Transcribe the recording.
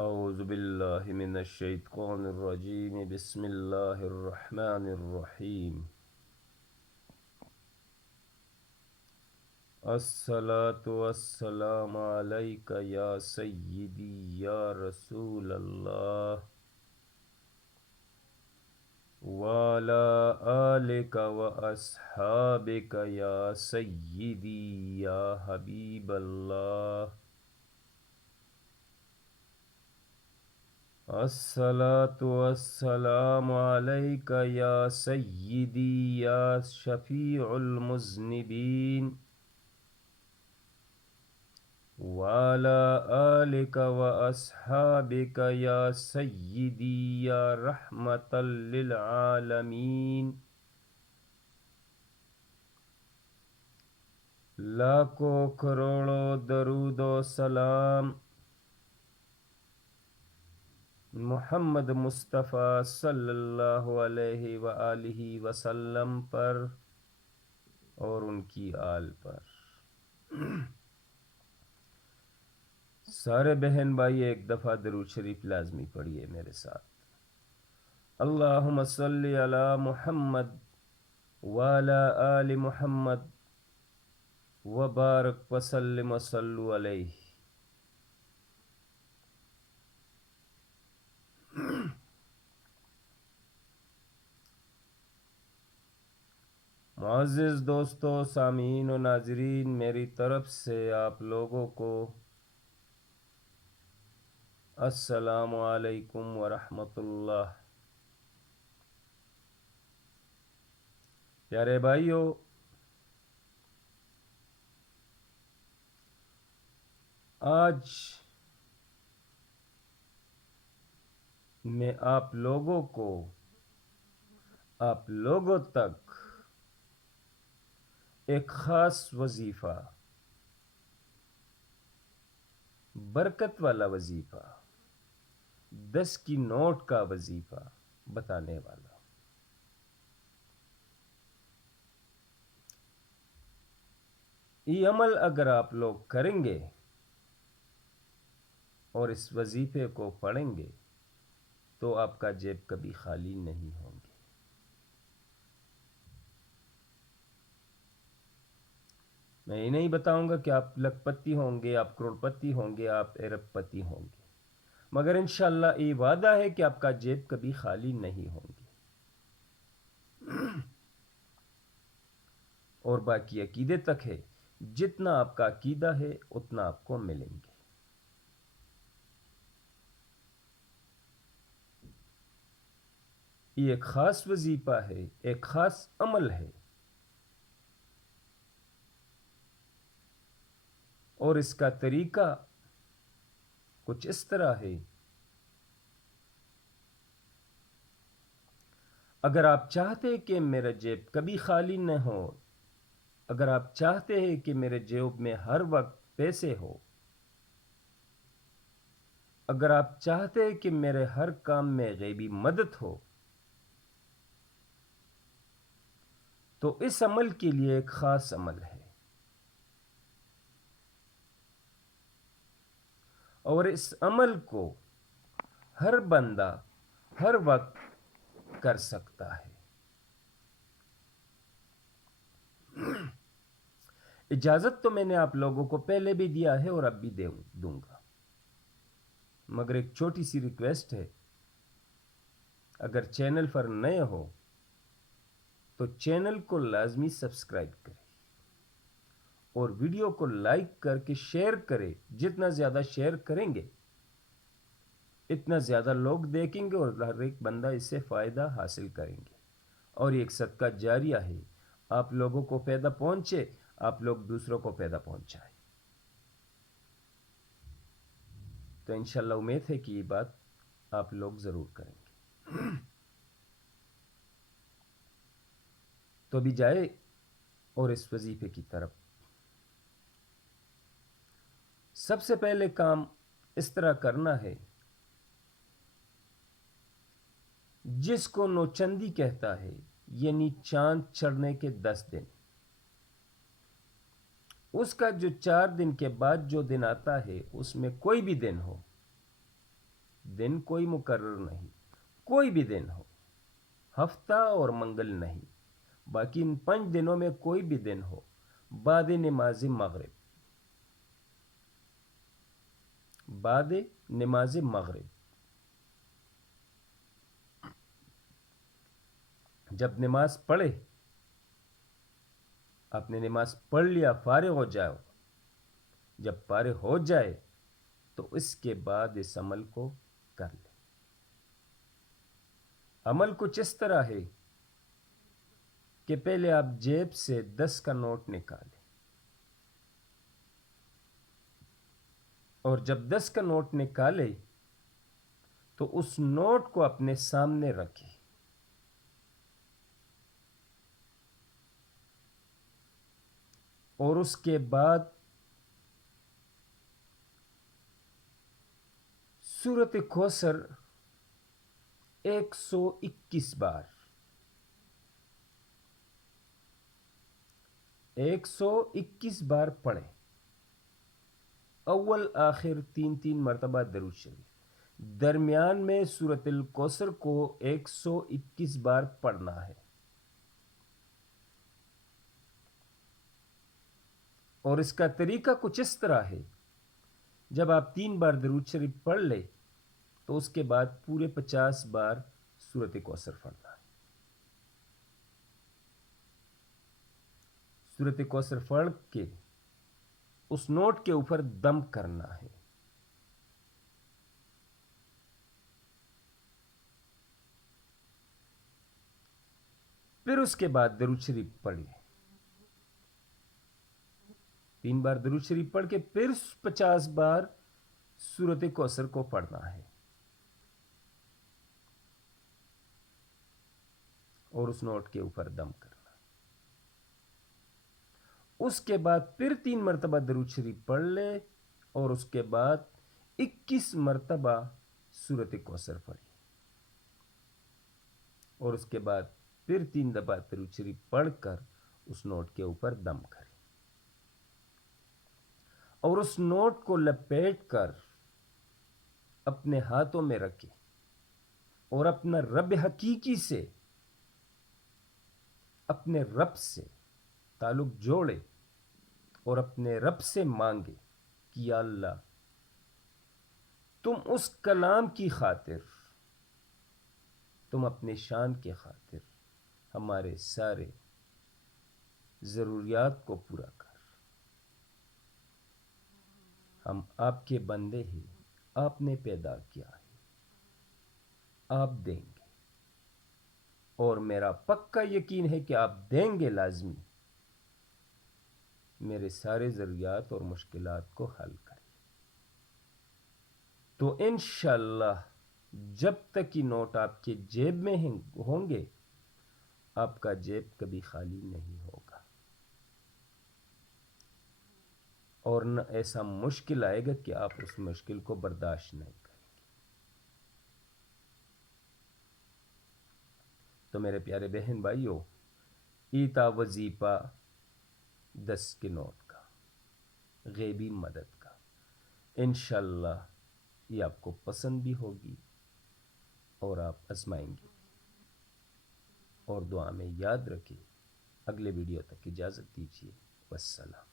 اعوذ باللہ من الشیطان الرجیم بسم اللہ الرحمن الرحیم الصلاة والسلام علیک یا سیدی یا رسول اللہ وعلی آلک و اصحابک یا سیدی یا حبیب اللہ الصلاة والسلام علیک یا سیدی یا شفیع المذنبین وعلى آلك وأصحابك يا سيدي يا رحمة للعالمين لاکھوں کروڑوں درود و سلام محمد مصطفیٰ صلی اللہ علیہ وآلہ وسلم پر اور ان کی آل پر۔ سارے بہن بھائی ایک دفعہ درود شریف لازمی پڑھیے میرے ساتھ۔ اللہم صلی علی محمد وعلی آل محمد وبارک وسلم وصلوا علیہ۔ معزز دوستو، سامعین و ناظرین، میری طرف سے آپ لوگوں کو السلام علیکم ورحمۃ اللہ۔ پیارے بھائیو، آج میں آپ لوگوں تک ایک خاص وظیفہ، برکت والا وظیفہ، 10 کی نوٹ کا وظیفہ بتانے والا۔ یہ عمل اگر آپ لوگ کریں گے اور اس وظیفے کو پڑھیں گے تو آپ کا جیب کبھی خالی نہیں ہوں گے۔ میں یہ نہیں بتاؤں گا کہ آپ لکھ پتی ہوں گے، آپ کروڑ پتی ہوں گے، آپ ارب پتی ہوں گے، مگر انشاءاللہ یہ وعدہ ہے کہ آپ کا جیب کبھی خالی نہیں ہوں گے۔ اور باقی عقیدے تک ہے، جتنا آپ کا عقیدہ ہے اتنا آپ کو ملیں گے۔ یہ ایک خاص وظیفہ ہے، ایک خاص عمل ہے، اور اس کا طریقہ کچھ اس طرح ہے۔ اگر آپ چاہتے کہ میرا جیب کبھی خالی نہ ہو، اگر آپ چاہتے ہیں کہ میرے جیب میں ہر وقت پیسے ہو، اگر آپ چاہتے ہیں کہ میرے ہر کام میں غیبی مدد ہو، تو اس عمل کے لیے ایک خاص عمل ہے، اور اس عمل کو ہر بندہ ہر وقت کر سکتا ہے۔ اجازت تو میں نے آپ لوگوں کو پہلے بھی دیا ہے اور اب بھی دوں گا، مگر ایک چھوٹی سی ریکویسٹ ہے، اگر چینل پر نئے ہو تو چینل کو لازمی سبسکرائب کریں اور ویڈیو کو لائک کر کے شیئر کریں۔ جتنا زیادہ شیئر کریں گے اتنا زیادہ لوگ دیکھیں گے اور ہر ایک بندہ اس سے فائدہ حاصل کریں گے، اور یہ ایک صدقہ جاریہ ہے۔ آپ لوگوں کو فائدہ پہنچے، آپ لوگ دوسروں کو فائدہ پہنچائیں، تو انشاءاللہ امید ہے کہ یہ بات آپ لوگ ضرور کریں گے۔ تو ابھی جائے اور اس وظیفے کی طرف۔ سب سے پہلے کام اس طرح کرنا ہے، جس کو نوچندی کہتا ہے، یعنی چاند چڑھنے کے 10 دن، اس کا جو 4 دن کے بعد جو دن آتا ہے، اس میں کوئی بھی دن ہو، دن کوئی مقرر نہیں، کوئی بھی دن ہو، ہفتہ اور منگل نہیں، باقی ان 5 دنوں میں کوئی بھی دن ہو بعد نماز مغرب، بعد نماز مغرب جب نماز پڑھے، آپ نے نماز پڑھ لیا، فارغ ہو جاؤ، جب فارغ ہو جائے تو اس کے بعد اس عمل کو کر لے۔ عمل کچھ اس طرح ہے کہ پہلے آپ جیب سے 10 کا نوٹ نکالیں، اور جب 10 کا نوٹ نکالے تو اس نوٹ کو اپنے سامنے رکھے، اور اس کے بعد سورۃ کوثر 121 بار 121 بار پڑھیں، اول آخر 3 مرتبہ درود شریف، درمیان میں سورۃ الکوثر کو 121 بار پڑھنا ہے، اور اس کا طریقہ کچھ اس طرح ہے، جب آپ 3 بار درود شریف پڑھ لے تو اس کے بعد پورے 50 بار سورۃ کوثر پڑھنا ہے۔ سورۃ کوثر پڑھ کے اس نوٹ کے اوپر دم کرنا ہے، پھر اس کے بعد درود شریف پڑھیے، 3 بار درود شریف پڑھ کے پھر 50 بار سورۃ کوثر کو پڑھنا ہے، اور اس نوٹ کے اوپر دم کرنا۔ اس کے بعد پھر 3 مرتبہ درود شریف پڑھ لے، اور اس کے بعد 21 مرتبہ سورۃ کوثر پڑھی، اور اس کے بعد پھر 3 دفعہ درود شریف پڑھ کر اس نوٹ کے اوپر دم کرے، اور اس نوٹ کو لپیٹ کر اپنے ہاتھوں میں رکھے، اور اپنا رب حقیقی سے، اپنے رب سے تعلق جوڑے، اور اپنے رب سے مانگے کہ یا اللہ، تم اس کلام کی خاطر، تم اپنے شان کے خاطر ہمارے سارے ضروریات کو پورا کر، ہم آپ کے بندے ہیں، آپ نے پیدا کیا ہے، آپ دیں گے، اور میرا پکا یقین ہے کہ آپ دیں گے لازمی، میرے سارے ضروریات اور مشکلات کو حل کریں۔ تو انشاءاللہ جب تک یہ نوٹ آپ کے جیب میں ہوں گے، آپ کا جیب کبھی خالی نہیں ہوگا، اور نہ ایسا مشکل آئے گا کہ آپ اس مشکل کو برداشت نہیں کریں گے۔ تو میرے پیارے بہن بھائیوں، ایتا وظیفہ 10 کے نوٹ کا، غیبی مدد کا، انشاءاللہ یہ آپ کو پسند بھی ہوگی اور آپ آزمائیں گے، اور دعا میں یاد رکھیں۔ اگلے ویڈیو تک اجازت دیجیے، والسلام۔